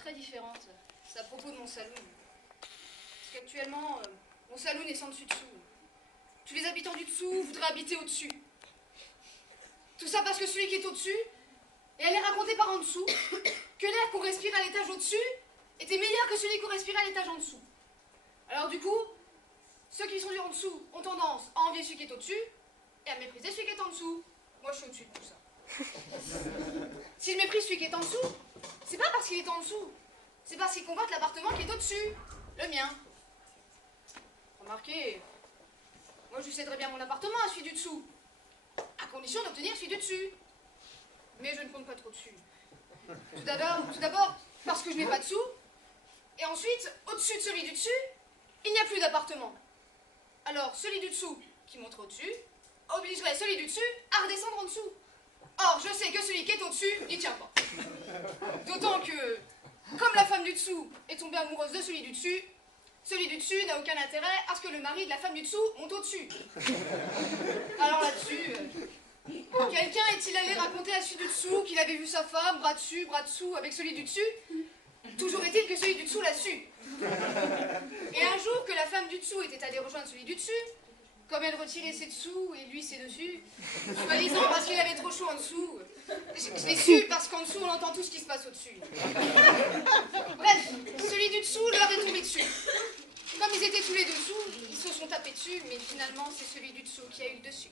très différente. C'est à propos de mon saloon. Parce qu'actuellement, mon saloon est sans dessus-dessous. Tous les habitants du dessous voudraient habiter au-dessus. Tout ça parce que celui qui est au-dessus, et elle est racontée par en dessous, que l'air qu'on respire à l'étage au-dessus était meilleur que celui qu'on respirait à l'étage en dessous. Alors du coup, ceux qui sont en dessous ont tendance à envier celui qui est au-dessus et à mépriser celui qui est en dessous. Moi, je suis au-dessus de tout ça. S'il méprise celui qui est en dessous, c'est pas parce qu'il est en dessous, c'est parce qu'il convoite l'appartement qui est au-dessus, le mien. Remarquez, moi je lui céderais bien mon appartement à celui du dessous, à condition d'obtenir celui du dessus. Mais je ne compte pas trop dessus. Tout d'abord, parce que je n'ai pas de sous, et ensuite, au-dessus de celui du dessus, il n'y a plus d'appartement. Alors, celui du dessous, qui monte au-dessus, obligerait celui du dessus à redescendre en dessous. Or, je sais que celui qui est au-dessus n'y tient pas. D'autant que, comme la femme du dessous est tombée amoureuse de celui du dessus n'a aucun intérêt à ce que le mari de la femme du dessous monte au-dessus. Alors là-dessus, quelqu'un est-il allé raconter à celui du dessous qu'il avait vu sa femme, bras dessus, bras dessous, avec celui du dessus? Toujours est-il que celui du dessous l'a su. Et un jour que la femme du dessous était allée rejoindre celui du dessus, comme elle retirait ses dessous et lui ses dessus, soi-disant parce qu'il avait trop chaud en dessous. Je l'ai su parce qu'en dessous on entend tout ce qui se passe au-dessus. Bref, celui du dessous leur est tombé dessus. Comme ils étaient tous les dessous, ils se sont tapés dessus, mais finalement c'est celui du dessous qui a eu le dessus.